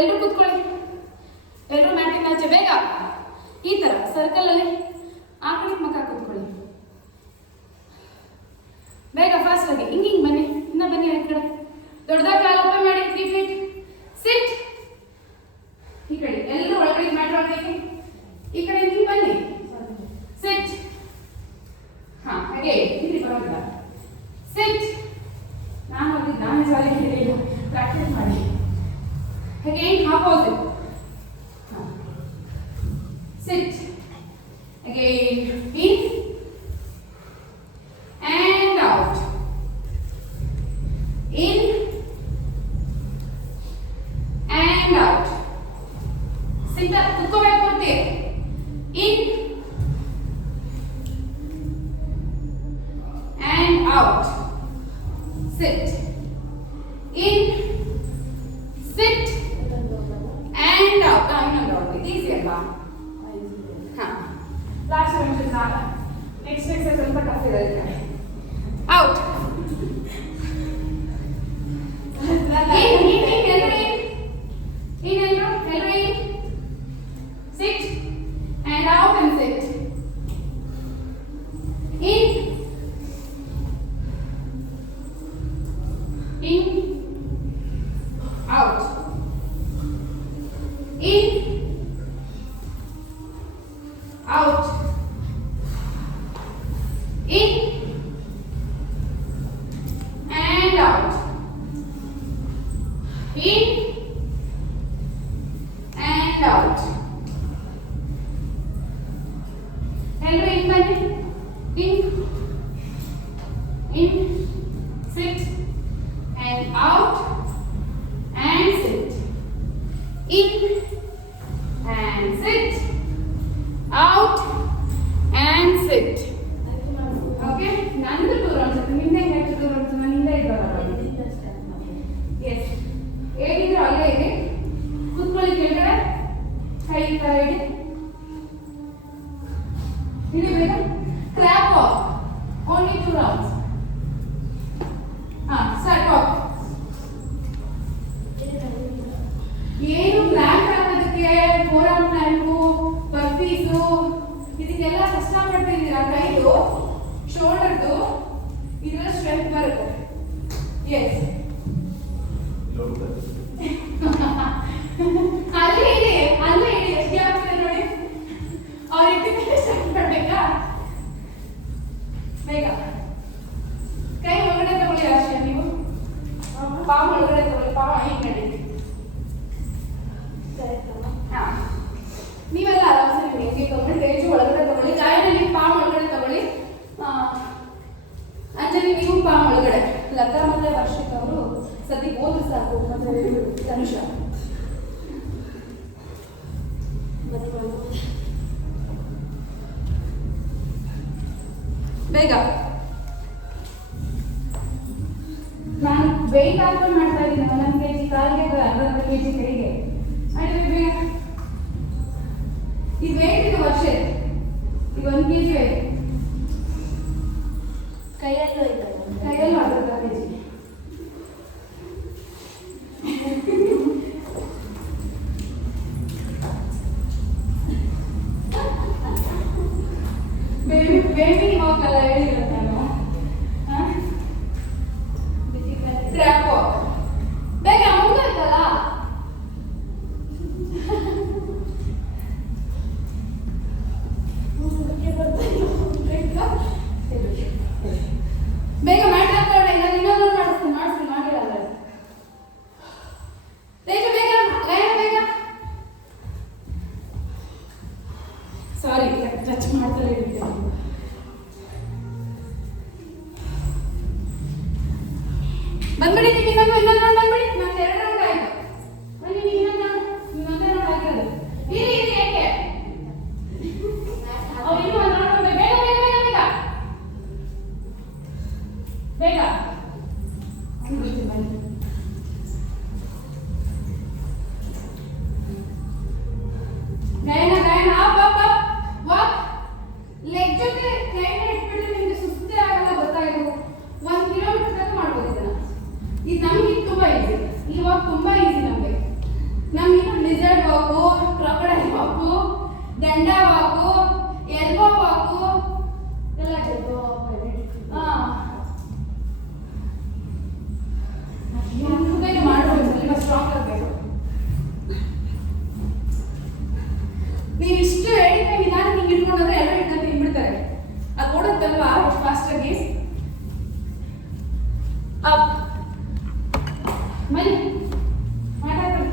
ಎಲ್ಲರೂ ಕೂತ್ಕೊಳ್ಳಿ, ಎಲ್ಲರೂ ಮ್ಯಾಟಿನ ಆಚೆ ಬೇಗ. ಈ ತರ ಸರ್ಕಲ್ ಅಲ್ಲಿ ಆ ಕಡೆ ಮಕ್ಕ ಕೂತ್ಕೊಳ್ಳಿ ಬೇಗ, ಫಾಸ್ಟ್ ಆಗಿ. ಹಿಂಗ್ ಬನ್ನಿ, ಇನ್ನ ಬನ್ನಿ ಆ ಕಡೆ. ದೊಡ್ಡದಾಗ ಕಾಲು ಓಪನ್ ಮಾಡಿ, 3 ಫೀಟ್ ಸಿಟ್. ಈ ಕಡೆ ಎಲ್ಲರೂ ಒಳಗಡೆ ಮ್ಯಾಟ್ ಒಳಗಡೆ, ಈ ಕಡೆ ಹಿಂಗ್ ಬನ್ನಿ, ಸಿಟ್. ಹಾ, ಹಾಗೆ ಇಲ್ಲಿ ಬರೋದಿಲ್ಲ, ಸಿಟ್. ನಾನು ಸಾರಿ ಹೇಳಿಲ್ಲ, ಪ್ರಾಕ್ಟೀಸ್ ಮಾಡಿ. Again, opposite. Sit. Again, in and out. In and out. Sit up. ಕುತ್ಕೋಬೇಕು ಮತ್ತೆ. In and out. Sit. In. Sit. And out. ಇನ್ನೊಂದು out. ಇದು ಈಸಿ ಅಲ್ವಾ? ಹಾ. ಲಾಸ್ಟ್ ಒಂದು ಸಾಲ. ನೆಕ್ಸ್ಟ್ ಎಕ್ಸರ್ಸೈಸ್ ಸ್ವಲ್ಪ ಟಫ್ ಇದೆ. Out. in. Sit and out and sit. In out. In out. In and out. In and out. Elbow in bani. In sit and out and sit. In and sit, out and sit. Okay? Nandu 2 rounds. Ninda ಎಷ್ಟು 2 rounds? ನನ್ನಿಂದ ಇದು ಬರೋದು. Yes. ಹೇಗಿದ್ರು ಅಲ್ಲೇ ಇದೆ. ಕೂತ್ಕೊಳ್ಳಿ ಕೆಳಗಡೆ. ಕೈ ಈ ತರ ಇಡಿ. ಇಡಿ ಬೇಗ. Clap off. Only 2 rounds. Start off. ಏನು ಪ್ಲಾನ್ ಮಾಡೋದಕ್ಕೆ ಫೋರಮ್ ಪ್ಲಾನ್ಗೂ ಬರ್ಫೀಸು ಇದಕ್ಕೆಲ್ಲ ಕಷ್ಟಪಡ್ತಿದ್ದೀರಾ. ಕೈದು ಶೋಲ್ಡರ್ದು ಇದೆಲ್ಲ ಸ್ಟ್ರೆಂತ್ ಬರುತ್ತೆ. ಎಸ್ ಅಲ್ಲೇ ಇದೆ ಎಷ್ಟು ಆಗ್ತದೆ ನೋಡಿ. ಅವ್ರ ಎತ್ತಿದ್ರೆ ಸ್ಟ್ರೆಂತ್ ಮಾಡಬೇಕಾ? ಬೇಗ ಕೈ ಒಳಗಡೆ ತಗೊಳ್ಳಿ. ಅಷ್ಟೇ ನೀವು ಪಾಮ್ ಒಳಗಡೆ ತಗೊಳ್ಳಿ. ಪಾಮ್ ಹಿಂಗೆ ನಡಿ. ನೀವೆಲ್ಲ ಆರಾಮ್ಸೆ ಹೆಂಗೆ ತಗೊಂಡು ರೇಜು ಒಳಗಡೆ ತಗೊಳ್ಳಿ. ಗಾಯನಲ್ಲಿ ಪಾಮ್ ಒಳಗಡೆ ತಗೊಳ್ಳಿ. ಅಂಜಲಿ ನೀವು ಪಾಮ್ ಒಳಗಡೆ. ಲತಾ ಮತ್ತೆ ವರ್ಷಕ್ಕೆ ಅವರು ಸದ್ಯಕ್ಕೆ ಹೋದ್ರೆ ಸಾಕು. ಮತ್ತೆ ತನುಷ ಬೇಗ. ನಾನು ವೆಯ್ಟ್ ಹಾಕೊಂಡು ಮಾಡ್ತಾ ಇದ್ದೀನಿ. 1 kg ಕಾಲಿಗೆ, 1 kg ಕೈಗೆ. ಇದು ವೇಟ್ ಇದೆ ವರ್ಷ. ಈಗ 1 kg ವೇಟ್ ಕೈಯಲ್ಲೂ ಇದೆ. ಕೈಯಲ್ಲಿ ಮಾಡ್ತಾರೆ kg. ಬೇಬಿ ಹೋಗಲ್ಲ ಹೇಳಿರೋ ನಾನು. ಟ್ರ್ಯಾಪ್ ಬೇಗ ಮುಗಿದೋಯ್ತಲ್ಲ. ಬೇಗ ಮಾಡ್ತಾರೆ. ಇನ್ನೊಂದು ಮಾಡಿಸ್ತೀನಿ ಮಾಡಿರಲ್ಲ. ಬೇಗ ಬೇಗ ಬೇಗ. ಸಾರಿ ಟಚ್ ಮಾಡ್ತಾರೆ. ಬಂದ್ಬಿಡಿ ನೀವು. ಇನ್ನೊಂದು ರೌಂಡ್ ಬಂದ್ಬಿಡಿ. ನಾನು 2 ರೌಂಡ್ ಆಯ್ತು. ಬನ್ನಿ ನೀವು ಇನ್ನೊಂದೇ ರೌಂಡ್ ಆಗಿರೋದು. ಇರಿ ಯಾಕೆ ಅವ್ರು ಇನ್ನೂ 1 ರೌಂಡ್. ಬೇಗ ಬೇಗ ಬೇಗ ಬೇಗ ಬೇಗ. ಗಾಯನ up up up walk. Leg ಜೊತೆ ಕೈನ ಇಟ್ಬಿಟ್ರೆ ನಿಮಗೆ ಸುಸ್ತೇ ಆಗಲ್ಲ. ಗೊತ್ತಾಗಿರೋ 1 ಕಿಲೋಮೀಟರ್ ತನಕ ಮಾಡ್ಬೋದು ಇದನ್ನ. ಇದು ನಮ್ಗೆ ದಂಡ ವಾಕು, ಎಲ್ಬೋ ವಾಕು ಎಲ್ಲ ಮಾಡಬಹುದು. ಸ್ವಲ್ಪ ಸ್ಟ್ರಾಂಗ್ ಆಗಬೇಕು. ನೀನು ಇಷ್ಟು ಹೇಳಿದ್ರೆ ನಾನು ಹಿಂಗೆ ಇಟ್ಕೊಂಡ್ರೆ ಎಲ್ಲ ಇಟ್ಕೊಂಡು ತಿನ್ಬಿಡ್ತಾರೆ. ಅದು ಓಡುತ್ತಲ್ವಾ ಫಾಸ್ಟ್ ಆಗಿ. ಅಪ್ ಮನೆ ಮಾತಾಡ್ಕೊಳ್ಳಿ.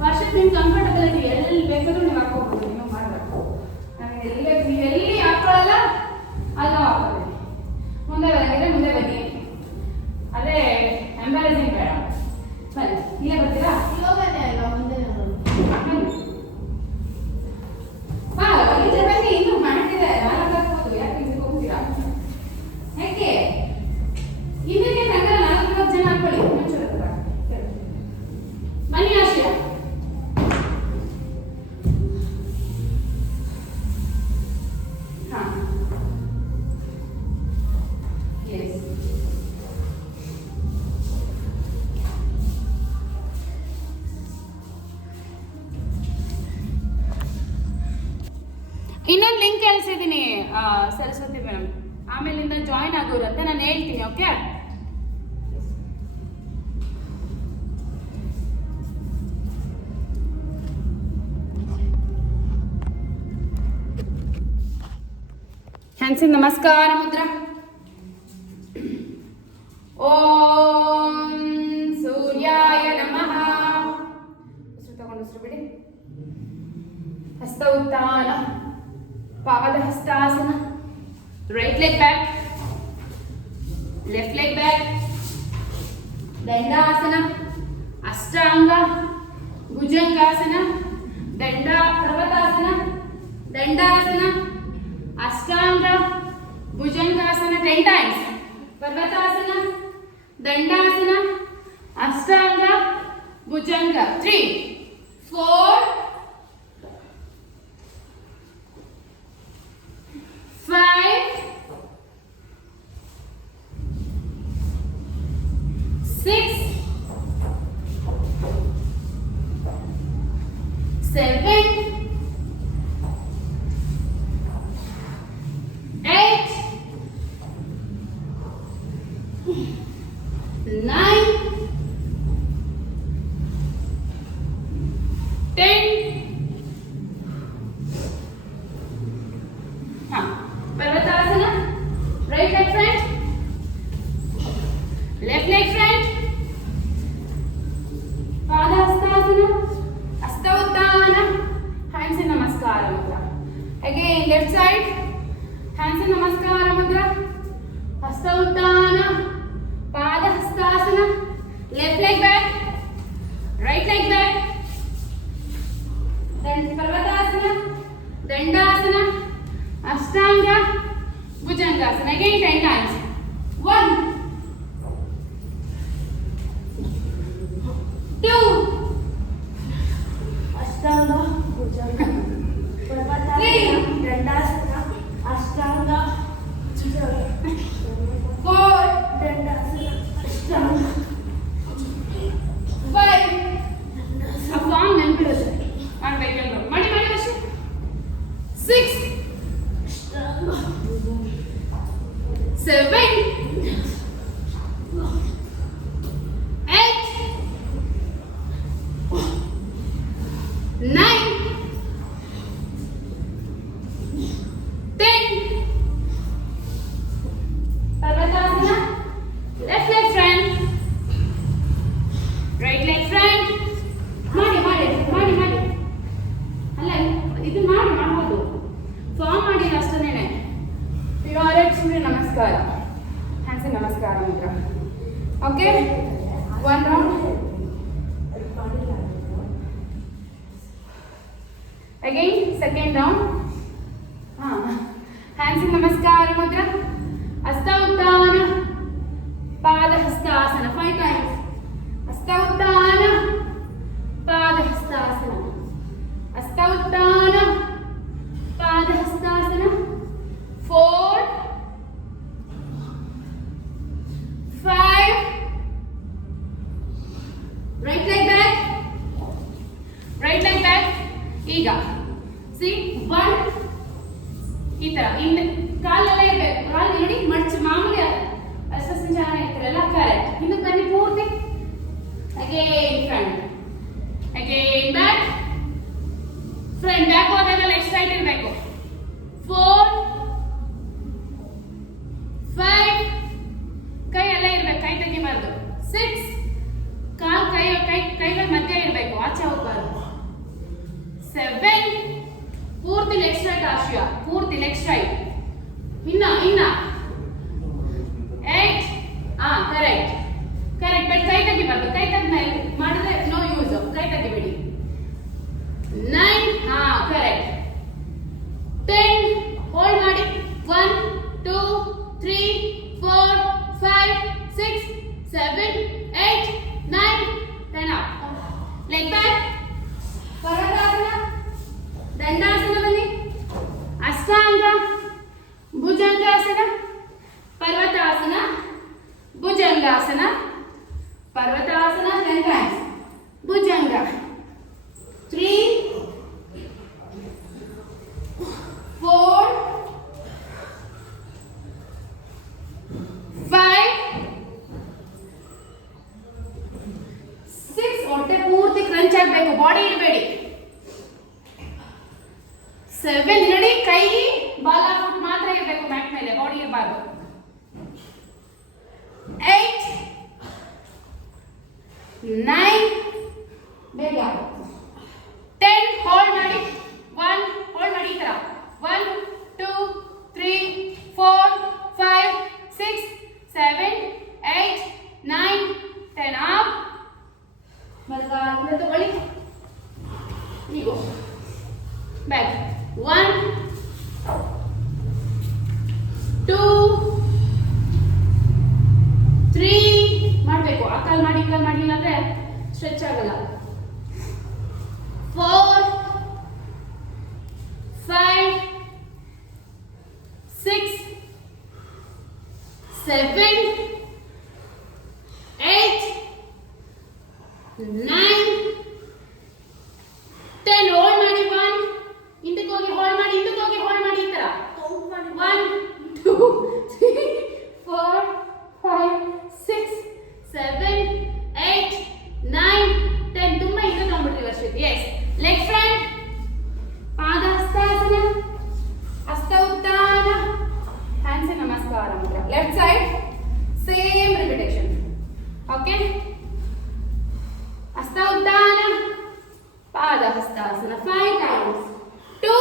ಫಸ್ಟ್ ನಿಮ್ಗೆ ಕಂಫರ್ಟಬಲ್ ಇದೆ, ಎಲ್ಲಿ ಬೇಕಾದ್ರೂ ನೀವು ಹಾಕೋಬಹುದು. ನೀವು ಮಾಡಬೇಕು. ನನಗೆ ನೀವೆಲ್ಲಿ ಹಾಕೊಳ್ಳಲ್ಲ ಅಲ್ಲ ಹಾಕೋದು. ಮುಂದೆ ಬರಂಗಿದ್ರೆ ಮುಂದೆ ಬನ್ನಿ, ಅದೇ ಎಂಬಾರಸಿಂಗ್ ಬೇಡ. ಬನ್ನಿ, ಇಲ್ಲೇ ಬರ್ತೀರಾ? ಯೋಗನೇ ಅಲ್ವಾ ಮುಂದೆ ಹಾ ಇಲ್ಲೇ ಬನ್ನಿ. ಇನ್ನೂ ಮಾಡ್ತಿದೆ, 4 ಆಗ್ಬೋದು. ಯಾಕೆ ಇದಕ್ಕೆ ಹೋಗ್ತೀರಾ? ಯಾಕೆ ಇನ್ನೇನೆ ತಂಗಲ್ಲ 4 ಜನ ಹಾಕೊಳ್ಳಿ. ಬನ್ನಿ ಆಶಯ. ಹಾ ಎಸ್. ಇನ್ನೊಂದು ಲಿಂಕ್ ಕಳಿಸಿದ್ದೀನಿ ಸರಸ್ವತಿ ಮೇಡಮ್, ಆಮೇಲಿಂದ ಜಾಯಿನ್ ಆಗೋರು ಅಂತ ನಾನು ಹೇಳ್ತೀನಿ. ಓಕೆ, ಹ್ಯಾಂಡ್ಸಿಂಗ್ ನಮಸ್ಕಾರ ಮುದ್ರಾ. ಓಂ ಸೂರ್ಯಾಯ ನಮಃ. ಉಸಿರು ತಗೊಂಡು ಉಸಿರು ಬಿಡಿ. ಹಸ್ತ ಉತ್ಥಾನ, ಪಾದ ಹಸ್ತಾಸನ. Right leg back, left leg back. ದಂಡಾಸನ, ಅಷ್ಟಾಂಗ ಭುಜಂಗಾಸನ, ದಂಡ ಪರ್ವತಾಸನ, ದಂಡಾಸನ, ಅಷ್ಟಾಂಗ ಭುಜಂಗಾಸನ 10 times. ಪರ್ವತಾಸನ, ದಂಡಾಸನ, ಅಷ್ಟಾಂಗ ಭುಜಂಗ 3 4 5 6 7 8 9 10. ಪರ್ವತಾಸನ. Right leg front, left leg front. ಪಾದ ಹಸ್ತಾಸನ, ಹಸ್ತ ಉತ್ಥಾನ, ಹ್ಯಾಂಡ್ಸ್ ಇನ್ ನಮಸ್ಕಾರ ಮುದ್ರಾ. Again left side, hands in ನಮಸ್ಕಾರ ಮುದ್ರಾ, ಹಸ್ತ ಉತ್ಥಾನ, ಪಾದ ಹಸ್ತಾಸನ, left leg back, right leg back. ಪರ್ವತಾಸನ, ದಂಡಾಸನ, ಅಷ್ಟಾಂಗ ಭುಜಂಗಾಸನ. Again 10 times. 1 2 ಅಷ್ಟಾಂಗ ಭುಜಂಗ, ಪರ್ವತಾಸನ, ದಂಡಾಸನ, ಅಷ್ಟಾಂಗ ಭುಜಂಗ, 4 ದಂಡಾಸನ, ಅಷ್ಟಾಂಗ 5 ಆ ಫಾರ್ಮ್ ನೆನಪಿಡುತ್ತೆ ಮಾಡಬೇಕೆಲ್ಲರೂ ಮಾಡಿ ಮಾಡಿ ಅಷ್ಟೇ. 6 ಅಷ್ಟಾಂಗ 7 8 9 10. ಪರ್ವತಾಸನ, left leg front, right leg front. ಮಾಡಿ ಮಾಡಿ ಮಾಡಿ ಮಾಡಿ ಅಲ್ಲ ಇದು ಮಾಡಿ ಮಾಡ್ಬೋದು. ಫಾರ್ಮ್ ಮಾಡಿ ಅಷ್ಟೇನೆ. ಸೂರ್ಯ ನಮಸ್ಕಾರ, ಹ್ಯಾಂಡ್ಸ್ ನಮಸ್ಕಾರ Mudra. Okay, 1 round. Again second round. Hands ನಮಸ್ಕಾರ ಮುದ್ರಾ, ಹಸ್ತ ಉತ್ಥಾನ, ಪಾದ ಹಸ್ತಾಸನ 5 times. ಹಸ್ತ ಉತ್ಥಾನ, ಪಾದ ಹಸ್ತಾಸನ, ಹಸ್ತ ಉತ್ಥಾನ, ಪಾದ ಹಸ್ತಾಸನ 4 5. Right leg back, ಈಗ ಸಿ 1 ಈ ತರ ಹಿಂದೆ ಕಾಲೆಲ್ಲ ಇರ್ಬೇಕು. ಕಾಲು ನೋಡಿ ಮಡ್ಚಿ ಮಾಮೂಲಿ ಅಸಂಚಾರ ಇರ್ತೀರಲ್ಲ ಕರೆಕ್ಟ್. ಇನ್ನು ಬನ್ನಿ ಪೂರ್ತಿ. Again front, again back, front back ಹೋದಾಗ ಲೆಫ್ಟ್ ಸೈಡ್ ಇರಬೇಕು. 4 5 ಕೈ ಎಲ್ಲ ಇರ್ಬೇಕು, ಕೈ ತೆಗಿಬಾರ್ದು. 6 ಕಾಲ್ ಕೈಗಳ ಮಧ್ಯೆ ಇರಬೇಕು, ಆಚೆ ಹೋಗ್ಬಾರ್ದು. 7 ಪೂರ್ತಿ ಲೆಗ್ ಸ್ಟ್ರೈಟ್ ಆಶಯ, ಪೂರ್ತಿ ಲೆಗ್ ಸ್ಟ್ರೈಟ್. ಇನ್ನ 8 ಕರೆಕ್ಟ್ ಕರೆಕ್ಟ್. ಬಟ್ ಕೈ ತೆಗಿಬಾರ್ದು, ಕೈ ತೆಗ್ದ್ಮೇಲೆ ಮಾಡಿದ್ರೆ ನೋ ಯೂಸ್, ಕೈ ತೆಗಿಬೇಡಿ. 9 ಕರೆಕ್ಟ್. 10 ಹೋಲ್ಡ್ ಮಾಡಿ. 1 2 3 4 5 6 7 8 9 10 up. leg back. ಪರ್ವತಾಸನ, ದಂಡಾಸನ ಬನ್ನಿ. ಅಷ್ಟಾಂಗ, ಭುಜಂಗಾಸನ, ಪರ್ವತಾಸನ, ಭುಜಂಗಾಸನ, ಪರ್ವತಾಸನ 10 times. ಭುಜಂಗ 3 4 5 6 ಹೊಟ್ಟೆ ಪೂರ್ತಿ ಕ್ರಂಚ್ ಆಗಬೇಕು, ಬಾಡಿ ಇಡಬೇಡಿ. 7 ನೋಡಿ, ಕೈ ಬಾಲ ಫುಟ್ ಮಾತ್ರ ಇರಬೇಕು ಮ್ಯಾಟ್ ಮೇಲೆ, ಬಾಡಿ ಇರಬಾರ್ದು. 8 9 ಬೇಗ. 10 ಹೋಲ್ಡ್ ಮಾಡಿ. 1 ಹೋಲ್ಡ್ ಮಾಡಿ ಈ ತರ. 1 2 3 4 5 6 7 8 9 10 up. ಮಲ್ಕಾಲ ತಗೊಳ್ಳಿ. ಈಗ ಬ್ಯಾಕ್. 1 2 3 ಮಾಡಬೇಕು. ಅಕ್ಕಲ್ ಮಾಡಿ ಇಕ್ಕಲ್ ಮಾಡಲಿಲ್ಲ ಅಂದ್ರೆ ಸ್ಟ್ರೆಚ್ ಆಗಲ್ಲ. 4 5 6 7 8 9 10 ಹೋಲ್ಡ್ ಮಾಡಿ. 1 ಹಿಂದಕ್ಕೆ ಹೋಗಿ ಹೋಲ್ಡ್ ಮಾಡಿ, ಹಿಂದಕ್ಕೆ ಹೋಗಿ ಹೋಲ್ಡ್ ಮಾಡಿ ಈ ತರ. 1 2 3 4 5 6 7 8 9 10. ತುಂಬಾ ಹಿಂದೆ ತಗೊಂಡ್ಬಿಡ್ತೀವಿ ವರ್ಷಕ್ಕೆ. ಎಸ್. ಲೆಗ್ ಫ್ರಂಟ್, ಪಾದ ಹಸ್ತಾಸನ, ಹಸ್ತ ಉತ್ಥಾನ, ಹ್ಯಾಂಡ್ಸ್ ನಮಸ್ಕಾರ. Left side same repetition. Okay. ಹಸ್ತ ಉತ್ಥಾನ, ಪಾದ Hastasana 5 times. 2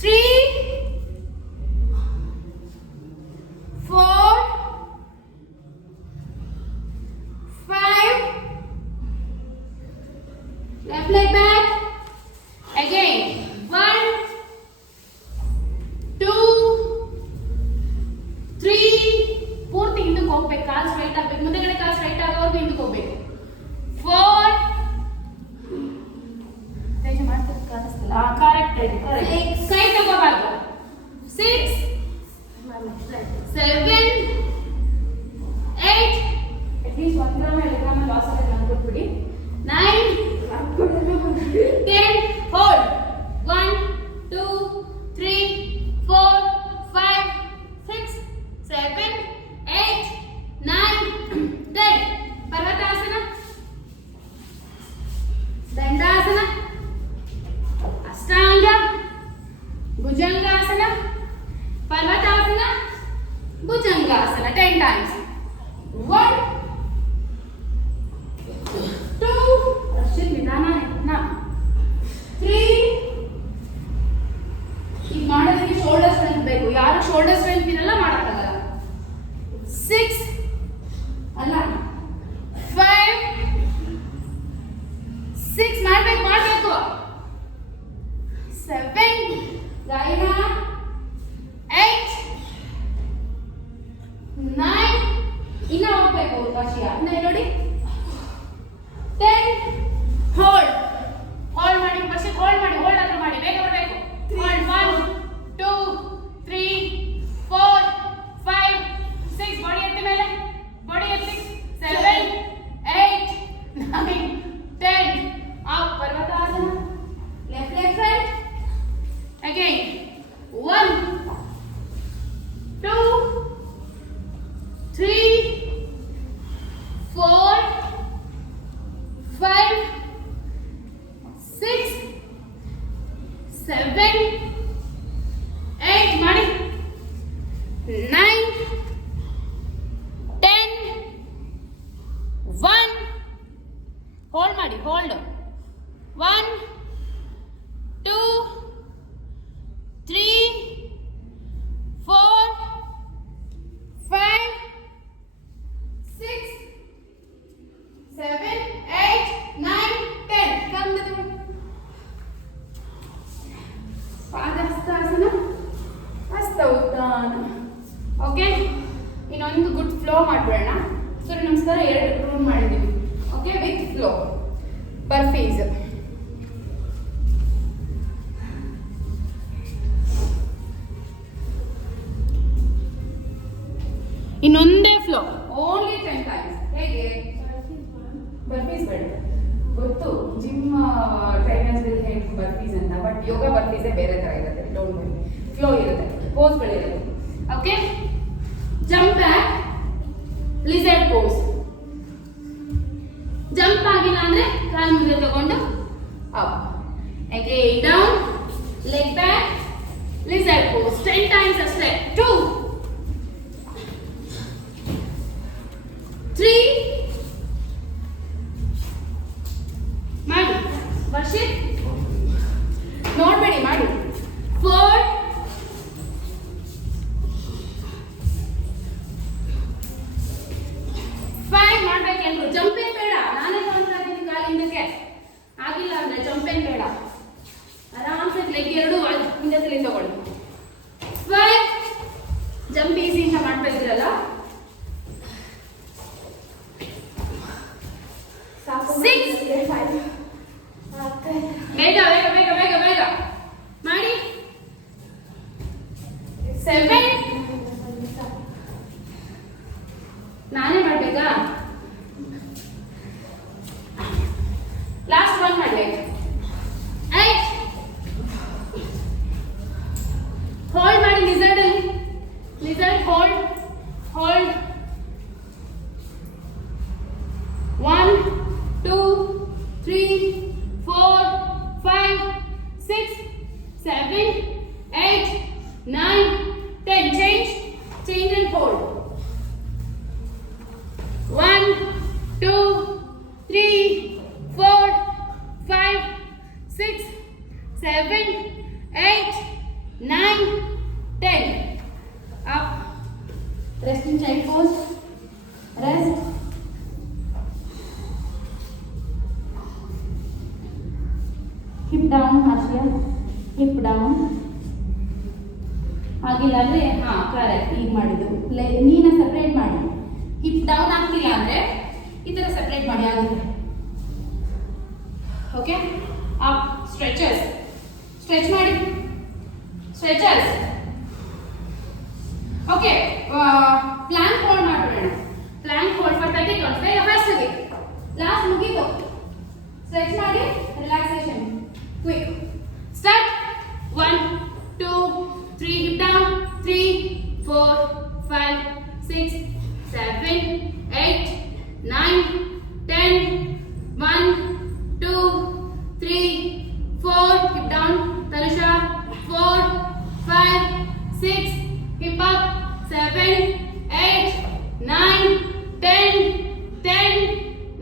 3 4 5 left leg back. Again 1 2 3 ಪೂರ್ತಿ ಹಿಂದಕ್ಕೆ ಹೋಗ್ಬೇಕು, ಕಾಲ್ ಸ್ಟ್ರೈಟ್ ಆಗ್ಬೇಕು, ಮುಂದೆಗಡೆ ಕಾಲ್ ಸ್ಟ್ರೈಟ್ ಆಗೋವರೆಗೂ ಹಿಂದಕ್ಕೆ ಹೋಗ್ಬೇಕು. 4 ಕರೆಕ್ಟ್ ಕೈ ತಗೋಬಾರ್ದು. 6 7 8 ಅಟ್ಲೀಸ್ಟ್ 1 ಗ್ರಾಮ್ 2 ಗ್ರಾಮ್ ಲಾಸ್ ಆಗುತ್ತೆ ಅನ್ಕೊಟ್ಬಿಡಿ. 9 10 ಹೋಲ್ಡ್. 1 2 3 4 5 6 7 8 9 10. ಪರ್ವತಾಸನ, ದಂಡಾಸನ, ಅಷ್ಟಾಂಗ, ಭುಜಂಗಾಸನ, ಪರ್ವತಾಸನ, ಭುಜಂಗಾಸನ 10 times. 1 2 ಅಷ್ಟೇ ನಿಧಾನ. 3 ಈಗ ಮಾಡೋದಕ್ಕೆ ಶೋಲ್ಡರ್ ಸ್ಟ್ರೆಂತ್ ಬೇಕು. ಯಾರು ಶೋಲ್ಡರ್ ಸ್ಟ್ರೆಂತ್ ಇರಲ್ಲ ಮಾಡೋಕ್ಕಾಗಲ್ಲ. 6 ಅಲ್ಲ 5 6 ಮಾಡಬೇಕು. 7 ಗಾಯನ 8 9 ಇನ್ನ ಹೋಗ್ಬೇಕು ಕಾಶಿಯ. ನೋಡಿ 10 ಹೋಲ್ಡ್ ಹೋಲ್ಡ್ ಮಾಡಿ. ಫಸ್ಟ್ ಹೋಲ್ಡ್ ಮಾಡಿ, ಹೋಲ್ಡ್ ಆದ್ರೂ ಮಾಡಿ, ಬೇಗ ಬರಬೇಕು. 1 2 3 4 5 6 ಬಾಡಿ ಎತ್ತಿ ಮೇಲೆ, ಬಾಡಿ ಎತ್ತಿ. 7 8 9 10 ಹೋಲ್ಡ್ ಮಾಡಿ, ಹೋಲ್ಡ್. 1 2 3 4 5 6 7 8 9 10. Come to the ಪಾದಹಸ್ತಾಸನ, ಹಸ್ತ ಉತ್ಥಾನ. ಓಕೆ, ಇನ್ನೊಂದು ಗುಡ್ ಫ್ಲೋ ಮಾಡ್ಬಿಡೋಣ. ಸೂರ್ಯ ನಮಸ್ಕಾರ 2 ರೂಮ್ ಮಾಡಿದ್ದೀವಿ. Okay, with flow burpees. ಇನ್ನೊಂದೇ ಫ್ಲೋ, ಓನ್ಲಿ 10 ಟೈಮ್ಸ್. ಹೇಗೆ? ಬರ್ಫೀಸ್ ಬೇಡ, ಗೊತ್ತು gym trainers will hate burpees ಅಂತ, ಬಟ್ ಯೋಗ ಬರ್ಫೀಸೇ ಬೇರೆ ಥರ ಇರುತ್ತೆ. ಡೋಂಟ್ ವರಿ, ಫ್ಲೋ ಇರುತ್ತೆ, ಪೋಸ್ಗಳಿರುತ್ತೆ. Okay, jump back, lizard pose. Jump ಆಗಿಲ್ಲ ಅಂದ್ರೆ ಕಾಲು ಮುಂದೆ ತಗೊಂಡು up, again down, leg back, lizard pose 10 times ಅಷ್ಟೇ. 2 3 ಮಾಡಿ, ವರ್ಷಿತ್ ನೋಡ್ಬೇಡಿ, ಮಾಡಿ. 4 5 ಮಾಡ್ಬೇಕೆಲ್ರು. ಜಂಪ್ ಏನ್ ಬೇಡ, ನಾನೇ ಕಾಣ್ತಾ ಇದ್ದೀನಿ ಕಾಲಿಂದಕ್ಕೆ. ಆಗಿಲ್ಲ ಅಂದ್ರೆ ಜಂಪ್ ಏನ್ ಬೇಡ, ಆರಾಮ್ಸೆ ಲೆಗ್ 2 ಹಿಂದದಲ್ಲಿ ತಗೊಳ್ಳಿ. 5 ಜಂಪ್ ಈಸಿ ಅಂತ ಮಾಡ್ತಾ ಇದ್ದೀರಲ್ಲ. 6 ಬೇಗ ಬೇಗ ಬೇಗ ಬೇಗ ಬೇಗ ಮಾಡಿ. 7 ನಾನೇ ಮಾಡ್ಬೇಕಾ? ಲಾಸ್ಟ್ 1 ಮಾಡ್ಬೇಕು. 8 ಹೋಲ್ಡ್ ಮಾಡಿ, ಲಿಸರ್ಡ್ ಅಲ್ಲಿ, lizard hold, hold. 1 2 3 4 5 6 7 8 9 10. Change and hold. 1 2 3 4 5 6 7 8 9 10. Up. Rest in child pose. Rest. Hip down, Hasya. Hip down. ಆಗಿಲ್ಲ ಅಂದ್ರೆ ಕರೆಕ್ಟ್. ಈಗ ಮಾಡಿದ್ದು ನೀನ ಸೆಪರೇಟ್ ಮಾಡಿ. ಹಿಪ್ ಡೌನ್ ಆಗ್ತಿಲ್ಲ ಅಂದ್ರೆ ಈ ತರ ಸೆಪರೇಟ್ ಮಾಡಿ, ಆಗುತ್ತೆ. ಓಕೆ, ಅಪ್, ಸ್ಟ್ರೆಚರ್ಸ್, ಸ್ಟ್ರೆಚ್ ಮಾಡಿ, ಸ್ಟ್ರೆಚರ್ಸ್. ಓಕೆ, ಪ್ಲಾಂಕ್ ಹೋಲ್ಡ್ ಮಾಡ್ಬಿಡೋಣ. Plank hold for 30 counts. ಬೇಗ ಫಾಸ್ಟ್ ಆಗಿ, ಲಾಸ್ಟ್ ಮುಗೀತು. ಸ್ಟ್ರೆಚ್ ಮಾಡಿ, relaxation, quick. Start. 1 2 3, hip down. 3 4 5 6 7 8 9 10. 1 2 3 4, hip down. Tanusha. 4 5 6, hip up. 7 8 9 10 10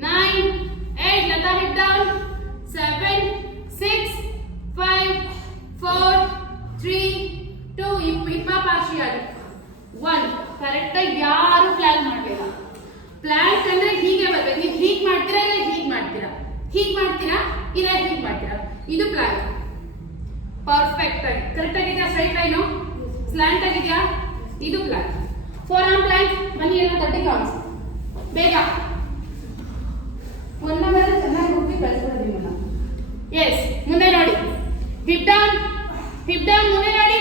9 8. Lata, hip down. 7 6 5 4 3 2, hip up, Ashiya. 1. Correct ಆಗಿ ಯಾರು plan ಮಾಡಬೇಡ. Plan ಅಂದ್ರೆ ಹೀಗೆ ಬರಬೇಕು. ನೀವು ಹೀಗೆ ಮಾಡ್ತೀರಾ ಇಲ್ಲ ಹೀಗೆ ಮಾಡ್ತೀರಾ, ಹೀಗೆ ಮಾಡ್ತೀರಾ ಇಲ್ಲ ಹೀಗೆ ಮಾಡ್ತೀರಾ, ಇದು ಪ್ಲಾನ್. ಪರ್ಫೆಕ್ಟ್ ಆಗಿ ಕರೆಕ್ಟ್ ಆಗಿದೆಯಾ? ಸ್ಟ್ರೈಟ್ ಲೈನು, ಸ್ಲ್ಯಾಂಟ್ ಆಗಿದೆಯಾ? ಇದು ಪ್ಲಾನ್. 4 arm Planck. ಬನ್ನಿ ಎಲ್ಲ 30 ಕೌಂಟ್ಸ್. ಬೇಗ 1 ಅವರ್ ಚೆನ್ನಾಗಿ ಹೋಗಿ ಕಳಿಸ್ಬಿಡೋದು ನಿಮ್ಮನ್ನ. ಎಸ್, ಮುಂದೆ ನೋಡಿ. ಹಿಪ್ ಡೌನ್, ಹಿಪ್ ಡೌನ್, ಮುಂದೆ ನೋಡಿ.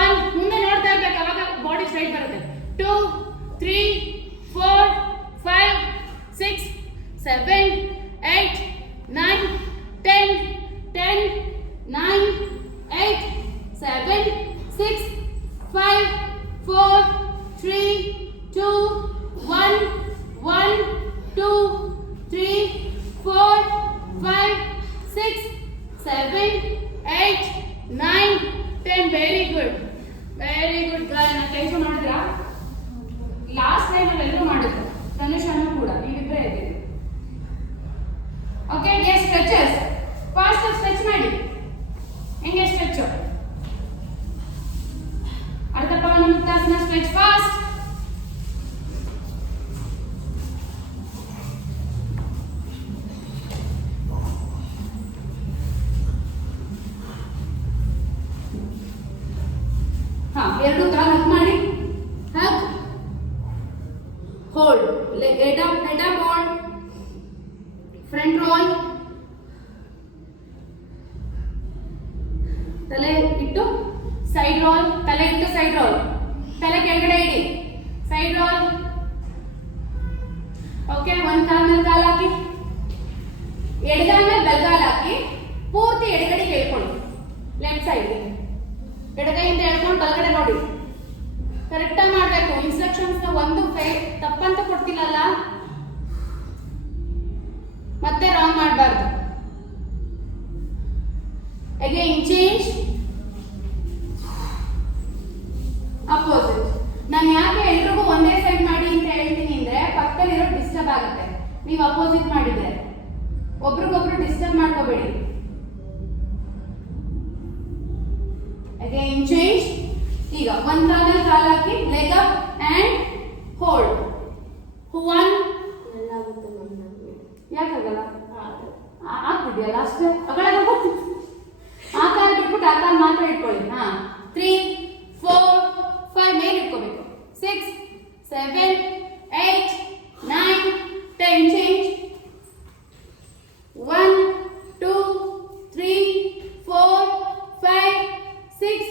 1 ಮುಂದೆ ನೋಡ್ತಾ ಇರ್ಬೇಕು, ಅವಾಗ ಬಾಡಿ ಸ್ಟ್ರೈಟ್ ಬರುತ್ತೆ. 2 3 4 5 6 7 8 9 10 10 9 8 7 6 5 4 3 2 1 1 2 3 4 5 6 7 8 9 10. Very good, very good. ಕೆಲಸ ಮಾಡಿದ್ರಾ? ಲಾಸ್ಟ್ ಟೈಮ್ ಅಲ್ಲಿ ಎಲ್ಲರೂ ಮಾಡಿದ್ರು, ತನುಷಾನು ಕೂಡ. ನೀವಿಬ್ಬರೇ ಇದ್ದೀರಿ. hold. Head up, hold. Front roll. ತಲೆ ಇಟ್ಟು ಸೈಡ್ ರೋಲ್, ತಲೆ ಇಟ್ಟು ಸೈಡ್ ರೋಲ್, ತಲೆ ಕೆಳಗಡೆ ಇಡಿ, ಸೈಡ್ ರೋಲ್. ಓಕೆ, ಒಂದ್ ಕಾಲ್ ಮೇಲೆ ಕಾಲ್ ಹಾಕಿ, ಎಡಗಾಲ ಮೇಲೆ ಬಲಗಾಲ ಹಾಕಿ, ಪೂರ್ತಿ ಎಡಗಡೆಗೆ ಹೇಳ್ಕೊಳ್ಳಿ, ಲೆಫ್ಟ್ ಸೈಡ್. ಎಡಗೈಯಿಂದ ಹೇಳ್ಕೊಂಡು ಬಲಗಡೆ ನೋಡಿ, ಕರೆಕ್ಟ್ ಆಗಿ ಮಾಡ್ಬೇಕು. ಇನ್ಸ್ಟ್ರಕ್ಷನ್ಸ್ ಒಂದು ತಪ್ಪಂತ ಕೊಡ್ತಿಲ್ಲಲ್ಲ, ಮತ್ತೆ ರಾಂಗ್ ಮಾಡಬಾರ್ದು. Again change, opposite. ನಾನು ಯಾಕೆ ಎಲ್ರಿಗೂ ಒಂದೇ ಸೈಡ್ ಮಾಡಿ ಅಂತ ಹೇಳ್ತೀನಿ ಅಂದ್ರೆ ಪಕ್ಕದಲ್ಲಿರೋ ಡಿಸ್ಟರ್ಬ್ ಆಗುತ್ತೆ. ನೀವು ಅಪೋಸಿಟ್ ಮಾಡಿದ್ರೆ ಒಬ್ರಿಗೊಬ್ರು ಡಿಸ್ಟರ್ಬ್ ಮಾಡ್ಕೋಬೇಡಿ. Again change. ಈಗ ಒಂದ್ ಕಾಲಲ್ಲಿ ಕಾಲ್ ಹಾಕಿ, leg up and hold. One, ಯಾಕಾಗಲ್ಲ? ಆಗ್ತಿದ್ಯಲ್ಲ ಅಷ್ಟೇ, ಅಗಳ ಆ ಕಾಲ್ ಬಿಟ್ಬಿಟ್ಟು ಆ ಕಾಲ್ ಮಾತ್ರ ಇಟ್ಕೊಳ್ಳಿ. 3, 4, 5 ಮೇಲೆ ಇಟ್ಕೋಬೇಕು. 6, 7, 8, 9, 10 change. 1, 2, 3, 4, 5, 6,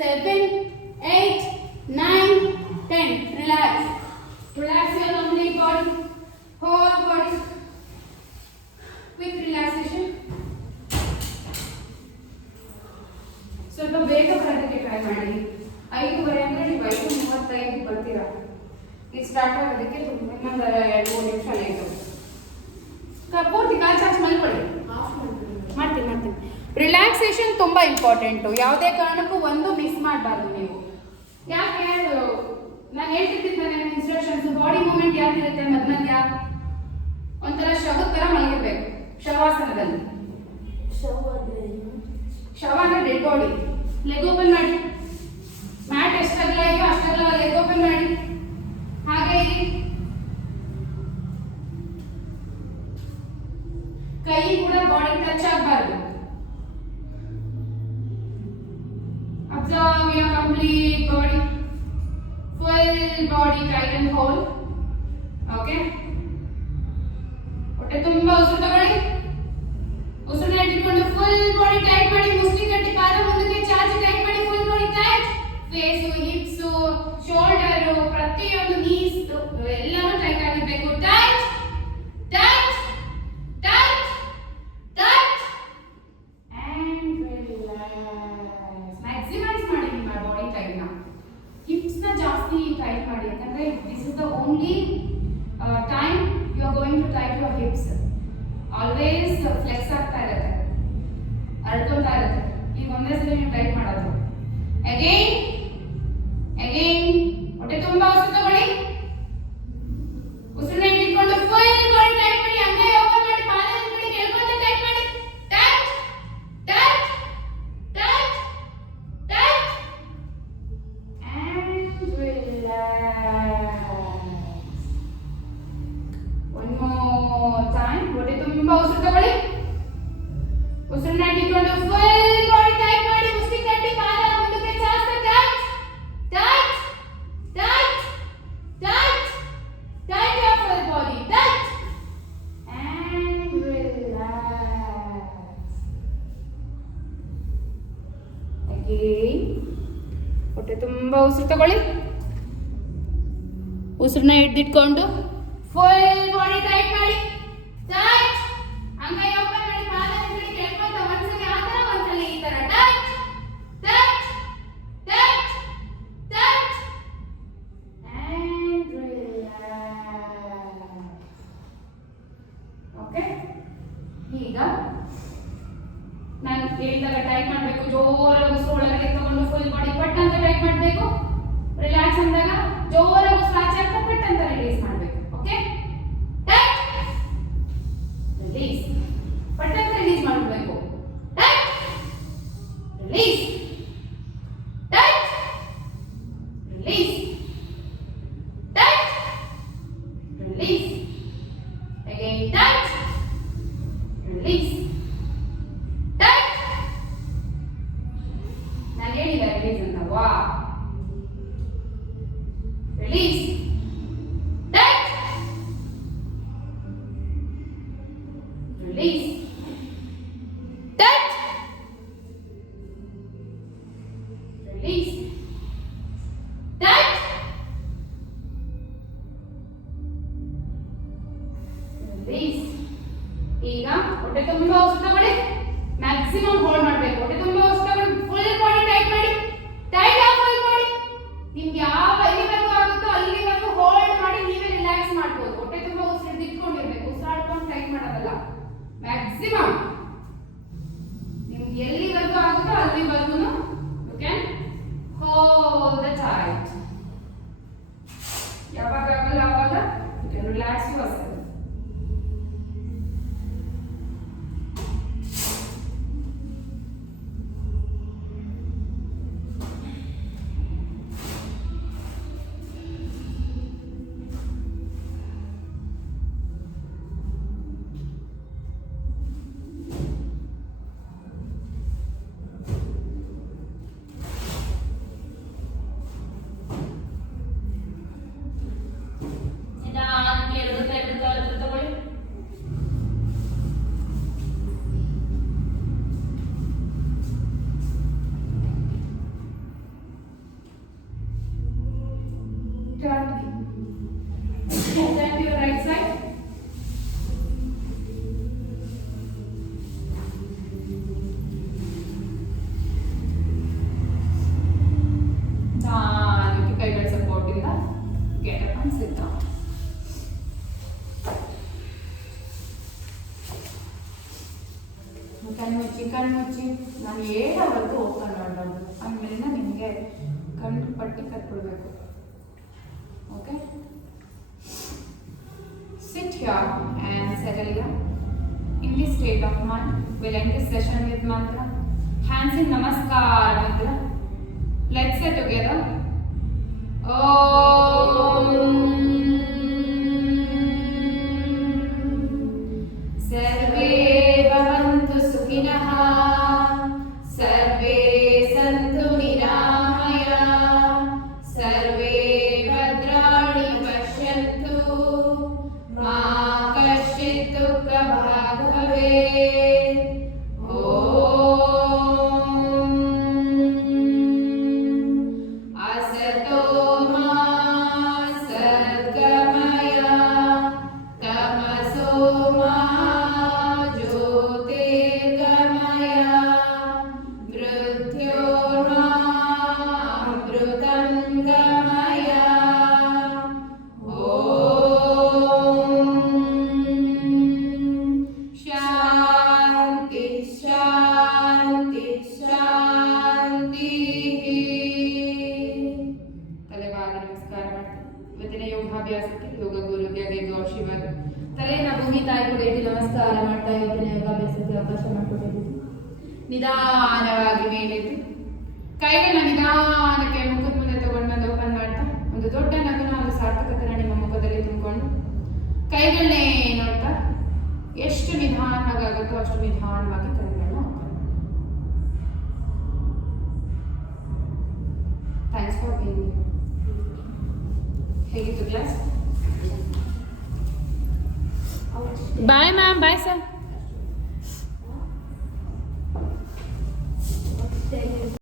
7, 8, 9, 10. Relax. Relax your complete body, whole body. Quick relaxation. ಸ್ವಲ್ಪ ಬೇಗ ಬರೋದಕ್ಕೆ ಟ್ರೈ ಮಾಡಿ. 5:30 ಅಂದ್ರೆ ನೀವು 5:35 ಬರ್ತೀರಾ. ಇದು ಸ್ಟಾರ್ಟ್ ಆಗೋದಕ್ಕೆ ಇನ್ನೊಂದು 2-3 ನಿಮಿಷ ಲೇಟು. ಪೂರ್ತಿ ಕಾಲ್ ಚಾರ್ಜ್ ಮಾಡ್ಕೊಳ್ಳಿ. ಮಾಡ್ತೀನಿ. ರಿಲ್ಯಾಕ್ಸೇಷನ್ ತುಂಬ ಇಂಪಾರ್ಟೆಂಟು. ಯಾವುದೇ ಕಾರಣಕ್ಕೂ ಒಂದು ಮಿಸ್ ಮಾಡಬಾರ್ದು ನೀವು. ಯಾಕೆ ನಾನು ಹೇಳ್ತಿದ್ದೀನಿ ಇನ್ಸ್ಟ್ರಕ್ಷನ್ಸ್, ಬಾಡಿ ಮೂವ್ಮೆಂಟ್ ಯಾಕಿರುತ್ತೆ ಮಧ್ಯ ಒಂಥರ ಶವದ ಥರ ಮಲಗಿರ್ಬೇಕು ಶವಾಸನದಲ್ಲಿ. ಶವ ಅಂದ್ರೆ ಡೆಡ್ ಬಾಡಿ. ಲೆಗ್ ಓಪನ್ ಮಾಡಿ, ಮ್ಯಾಟ್ ಎಷ್ಟಾಗಲ್ಲ ಇದೆಯೋ ಅಷ್ಟಾಗಲ್ಲ ಲೆಗ್ ಓಪನ್ ಮಾಡಿ, ಹಾಗೆ ಇರಿ. ಕೈ ಕೂಡ ಬಾಡಿ ಟಚ್ ಆಗಬಾರ್ದು. Observe your complete body, full body tight and hold. Okay, ಹೊಟ್ಟೆ ತುಂಬಾ ಉಸಿರು ತಗೊಳ್ಳಿ. ಉಸಿರನ್ನ ಇಟ್ಕೊಂಡು ಫುಲ್ ಬಾಡಿ ಟೈಟ್ ಮಾಡಿ, ಮುಷ್ಟಿ ಕಟ್ಟಿ ಪಾದ ಮುಂದಕ್ಕೆ ಚಾಚಿ ಟೈಟ್ ಮಾಡಿ, full body tight. Face, hips, shoulder, ಪ್ರತಿಯೊಂದು ನೀಸ್ ಎಲ್ಲಾನು ಟೈಟ್ ಆಗಿರಬೇಕು. Tight tight tight tight and relax. Maximize ಮಾಡಿ ನಿಮ್ಮ ಬಾಡಿ ಟೈಟ್ ನ. ಹಿಪ್ಸ್ ನ ಜಾಸ್ತಿ ಟೈಟ್ ಮಾಡಿ, ಯಾಕಂದ್ರೆ this is the only time you are going to tight your hips. Always flex ಆಗ್ತಾ ಇರುತ್ತೆ, ಅಳ್ಕೊತಾ ಇರುತ್ತೆ. ಈಗ ಒಂದೇ ಸಲ ನೀವು ಟೈಟ್ ಮಾಡೋದು. ಅಗೇನ್ ಹೊಟ್ಟೆ ತುಂಬಾ ಉಸಿರು ತಗೊಳ್ಳಿ. ಉಸಿರನ್ನ ಇಟ್ಕೊಂಡು ಫುಲ್ ಬಾಡಿ ಟೈಟ್ ಮಾಡಿ, ಅಂಗೈ ಓಪನ್ ಮಾಡಿ, ಪಾದ ಹಿಂದ್ಗಡೆ ಕೇಳ್ಕೊಂತ ಟೈಟ್ ಮಾಡಿ. Tight tight tight tight and relax. One more time. ಹೊಟ್ಟೆ ತುಂಬಾ ಉಸಿರು ತಗೊಳ್ಳಿ. ಉಸಿರನ್ನ ಇಟ್ಕೊಂಡು ಫುಲ್ ಬಾಡಿ ಟೈಟ್ ಮಾಡಿ, ಮುಷ್ಟಿ ಕಟ್ಟಿ ಪಾದ ಮುಂದಕ್ಕೆ ಚಾಚ್ತಾ tight tight tight tight tight your full body, tight and relax. Again, ಹೊಟ್ಟೆ ತುಂಬಾ ಉಸಿರು ತಗೊಳ್ಳಿ. ಉಸಿರನ್ನ ಹಿಡಿದಿಟ್ಕೊಂಡು ಫುಲ್ ಬಾಡಿ ಟೈಟ್ ಮಾಡಿ. ಟೈಟ್, ಅಂಗೈ ಓಪನ್ ಮಾಡಿ, ಪಾದ ಹಿಂದ್ಗಡೆ ಕೇಳ್ಕೊಂತ ಒಂದ್ಸಲಿ ಆ ತರ, ಒಂದ್ಸಲಿ ಈ ತರ. Tight tight tight tight and relax. Okay, ಈಗ ನಾನು ಹೇಳಿದಾಗ ಟೈಟ್ ಮಾಡಬೇಕು. ಜೋರಾಗಿ ಉಸಿರು ಒಳಗಡೆ ತಗೊಂಡು ಫುಲ್ ಬಾಡಿ ಪಟ್ ಅಂತ ಟೈಟ್ ಮಾಡಬೇಕು. ರಿಲ್ಯಾಕ್ಸ್ ಅಂದಾಗ ಜೋರಾಗಿ ಉಸಿರು ಆಚೆ ಹಾಕ್ತಾ ಪಟ್ ಅಂತ ರಿಲೀಸ್ ಮಾಡಬೇಕು. ಓಕೆ, ಟೈಟ್ ರಿಲೀಸ್, ಪಟ್ ಅಂತ ರಿಲೀಸ್ ಮಾಡಬೇಕು. Tight release, tight release, tight release. Again, tight, release, tight, Release. Touch. Release. Touch. Release. ಈಗ ಹೊಟ್ಟೆ ತುಂಬಾ ಉಸಿರು ತಗೊಳ್ಳಿ. ಮ್ಯಾಕ್ಸಿಮಮ್ ಹೋಲ್ಡ್ ಮಾಡಬೇಕು. ಹೊಟ್ಟೆ ತುಂಬಾ ಉಸಿರು ತಗೊಳ್ಳಿ. ಫುಲ್ ಬಾಡಿ ಟೈಟ್ ಮಾಡಿ. ಟೈಟ್ ಆಗಿ ಫುಲ್ ಮಾಡಿ. ನಿಮ್ಗೆ ಯಾವ ಎಲ್ಲಿವರೆಗೂ ಆಗುತ್ತೋ ಅಲ್ಲಿವರೆಗೂ ಹೋಲ್ಡ್ ಮಾಡಿ ನೀವೇ ರಿಲ್ಯಾಕ್ಸ್ ಮಾಡ್ಬೋದು. ಹೊಟ್ಟೆ ತುಂಬಾ ಉಸಿರು ಇಟ್ಕೊಂಡಿರ್ಬೇಕು. ಉಸಿರಾಡ್ಕೊಂಡು ಟೈಟ್ ಮಾಡೋದಲ್ಲ. ಮ್ಯಾಕ್ಸಿಮಮ್ ನಿಮ್ಗೆ ಎಲ್ಲಿವರೆಗೂ ಆಗುತ್ತೋ ಅಲ್ಲಿವರೆಗೂ you can hold the tight. ಯಾವಾಗ ಆಗಲ್ಲ ಆವಾಗ you can relax yourself. Turn to your right side. ನಿಮಗೆ ಕೈಗಳ ಸಪೋರ್ಟ್ ಇಂದ get up and sit down. ಕಣ್ಣು ಮುಚ್ಚಿ ನಾನು ಹೇಳೋವರೆಗೂ ಓಪನ್ ಮಾಡೋದು. ಆಮೇಲೆ ನಿಮಗೆ ಕಣ್ಣು ಪಟ್ಟಿ ಕಟ್ಬಿಡ್ಬೇಕು. Okay, sit here and settle here. In this state of mind, we'll end this session with mantra. Hands in Namaskar mudra. Let's say together. Om Sarve Bhavantu Sukhinah. Sarve Santu Niramaya. Sarve Bhadrani Pashyantu. Ma Kashchit Dukhabhag Bhavet. Asato ma sadgamaya. Tamaso ma jyotirgamaya. Mrityorma amrutangamaya. Shanti, Shanti, Shanti. ತಲೆಬಾಗಿ ನಮಸ್ಕಾರ ಮಾಡ್ತೀನಿ. ಇವತ್ತಿನ ಯೋಗಾಭ್ಯಾಸಕ್ಕೆ ಯೋಗ ಗುರುಗೆ ಗೌರ್ ಶಿವರ್ ತಲೆನ ಭೂಮಿ ತಾಯಿ ಕೂಡ ಇಟ್ಟು ನಮಸ್ಕಾರ ಮಾಡ್ತಾ ಇವತ್ತಿನ ಯೋಗಾಭ್ಯಾಸಕ್ಕೆ ಅವಕಾಶ ಮಾಡಿಕೊಟ್ಟಿದ್ದೀನಿ. ನಿಧಾನವಾಗಿ ಮೇಲೆದ್ದು ಕೈಗಳನ್ನ ನಿಧಾನಕ್ಕೆ ಮುಖದ ಮುಂದೆ ತಗೊಂಡು ಬಂದು ಓಪನ್ ಮಾಡ್ತಾ ಒಂದು ದೊಡ್ಡ ನಗುನ ಒಂದು ಸಾರ್ಥಕತೆನ ನಿಮ್ಮ ಮುಖದಲ್ಲಿ ತುಂಬಿಕೊಂಡು ಕೈಗಳನ್ನೇ ನೋಡ್ತಾ ಎಷ್ಟು ನಿಧಾನವಾಗುತ್ತೋ ಅಷ್ಟು ನಿಧಾನವಾಗಿ ಕೈಗಳನ್ನ ಓಪನ್ ಮಾಡಿ. Thanks for being. ಹೇಗಿತ್ತು class? Ouch. Bye ma'am. Bye sir.